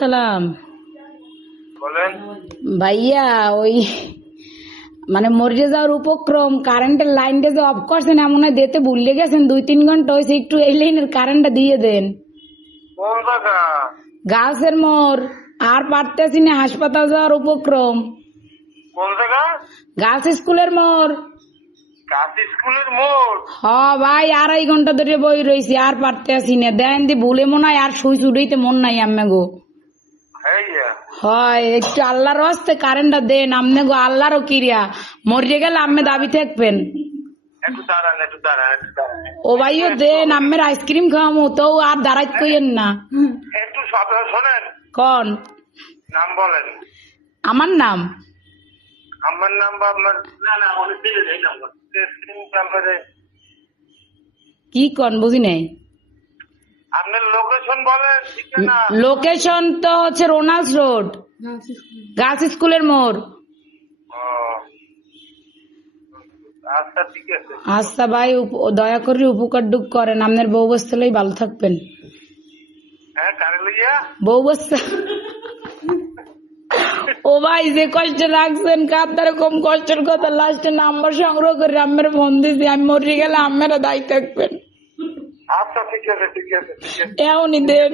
সালাম বলেন। ভাইয়া, ওই মানে মরে যাওয়ার উপক্রম, কারেন্টের লাইনটা যে অফ করছেন এমন হয় দিতে ভুলে গেছেন, 2-3 ঘন্টা হয়েছে, একটু এই লাইনের কারেন্টটা দিয়ে দেন। কোন জায়গা? গাছের মোড়, আর পারতেছি না, হাসপাতাল যাওয়ার উপক্রম। কোন জায়গা? গার্লস স্কুলের মোড়। কাশি স্কুলের মোড়। হ ভাই, 2.5 ঘন্টা ধরে বই রয়েছি, আর পারতেছি না। দেন দি ভুলে মনে হয় আর সুই চুড়াইতে মন নাই আম্মে গো। হয় একটু আল্লাহর হস্তে কারেন্টটা দেন আমনে গো, আল্লাহরও কিরিয়া। মরিয়ে গেলে আম্মে দাবি থাকবেন। একটু দাঁড়ান, একটু দাঁড়ান, একটু দাঁড়ান। ও ভাইও দেন, আম্মের আইসক্রিম খাওয়ামো তো, আর দাঁড়াইতে কইেন না। একটু সাবধান শোনেন। কোন নাম বলেন। আমার নাম? আমার নাম বা আপনার? না না, অনেক দিলে নেই নাম্বার। নাম্বারে কি কোন বুঝি নাই। আপনার লোকেশন বলেন, ঠিকানা। লোকেশন তো হচ্ছে রোনাল্ডস রোড, গার্লস স্কুলের মোড়। ও, আচ্ছা ঠিক আছে। আচ্ছা ভাই, দয়া করে উপকার ডুক করেন, আপনার বউ বস্তালেই ভালো থাকবেন। হ্যাঁ, কারে লইয়া? বউ বস্তা। ও ভাই, যে কষ্ট রাখছেন কার কম কষ্টের কথা, লাস্টে নাম্বার সংগ্রহ করে আম্মের ফোন দিয়েছি, আমি মরে গেলে আম্মেরা দায়ী থাকবেন। আচ্ছা ঠিক আছে, ঠিক আছে, ঠিক আছে। এমনই দেন।